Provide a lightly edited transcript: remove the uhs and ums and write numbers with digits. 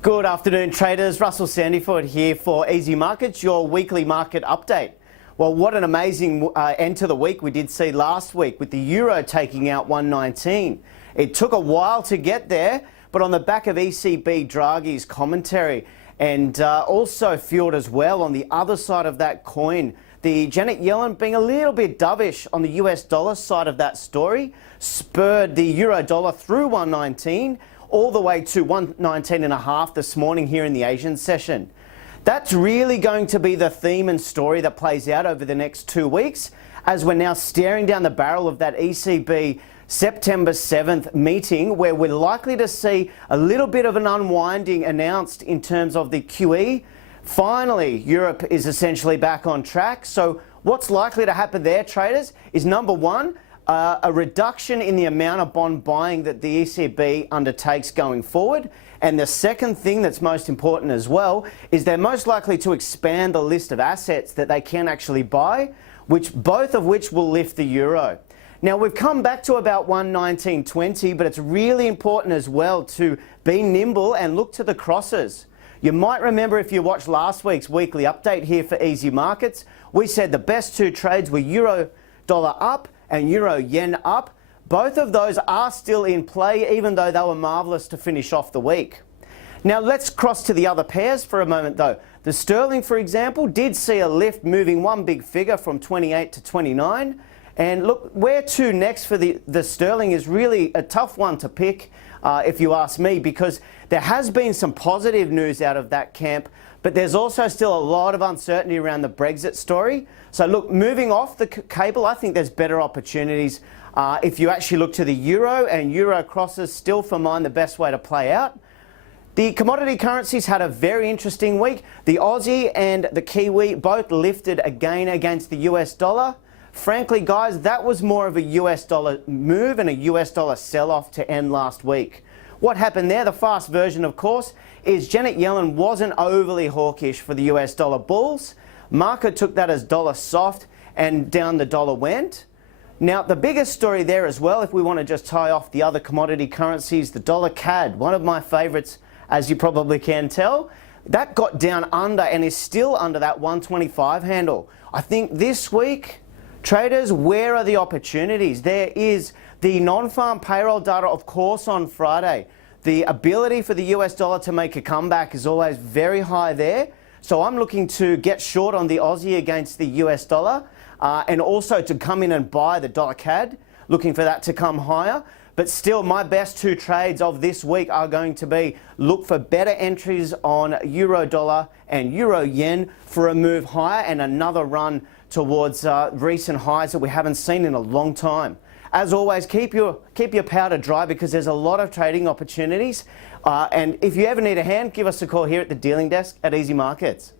Good afternoon, traders. Russell Sandiford here for easyMarkets, your weekly market update. Well, what an amazing end to the week we did see last week with the euro taking out 119. It took a while to get there, but on the back of ECB Draghi's commentary and also fueled as well on the other side of that coin, the Janet Yellen being a little bit dovish on the US dollar side of that story spurred the euro dollar through 119 all the way to 119.5 this morning here in the Asian session. That's really going to be the theme and story that plays out over the next 2 weeks as we're now staring down the barrel of that ECB September 7th meeting, where we're likely to see a little bit of an unwinding announced in terms of the QE. Finally, Europe is essentially back on track. So what's likely to happen there, traders, is number one, a reduction in the amount of bond buying that the ECB undertakes going forward. And the second thing that's most important as well is they're most likely to expand the list of assets that they can actually buy, both of which will lift the euro. Now, we've come back to about 119.20, but it's really important as well to be nimble and look to the crosses. You might remember if you watched last week's weekly update here for easyMarkets, we said the best two trades were euro dollar up and euro yen up. Both of those are still in play, even though they were marvellous to finish off the week. Now let's cross to the other pairs for a moment though. The sterling, for example, did see a lift moving one big figure from 28 to 29. And look, where to next for the sterling is really a tough one to pick, if you ask me, because there has been some positive news out of that camp, but there's also still a lot of uncertainty around the Brexit story. So look, moving off the cable, I think there's better opportunities. If you actually look to the euro, and euro crosses still for mine the best way to play out. The commodity currencies had a very interesting week. The Aussie and the Kiwi both lifted again against the US dollar. Frankly, guys, that was more of a US dollar move and a US dollar sell-off to end last week. What happened there, the fast version, of course, is Janet Yellen wasn't overly hawkish for the US dollar bulls. Market took that as dollar soft and down the dollar went. Now, the biggest story there as well, if we want to just tie off the other commodity currencies, the dollar CAD, one of my favorites, as you probably can tell, that got down under and is still under that 125 handle. I think this week, traders, where are the opportunities? There is the non-farm payroll data, of course, on Friday. The ability for the US dollar to make a comeback is always very high there. So I'm looking to get short on the Aussie against the US dollar and also to come in and buy the dollar CAD, looking for that to come higher. But still, my best two trades of this week are going to be look for better entries on euro dollar and euro yen for a move higher and another run towards recent highs that we haven't seen in a long time. As always, keep your powder dry because there's a lot of trading opportunities. And if you ever need a hand, give us a call here at the dealing desk at easyMarkets.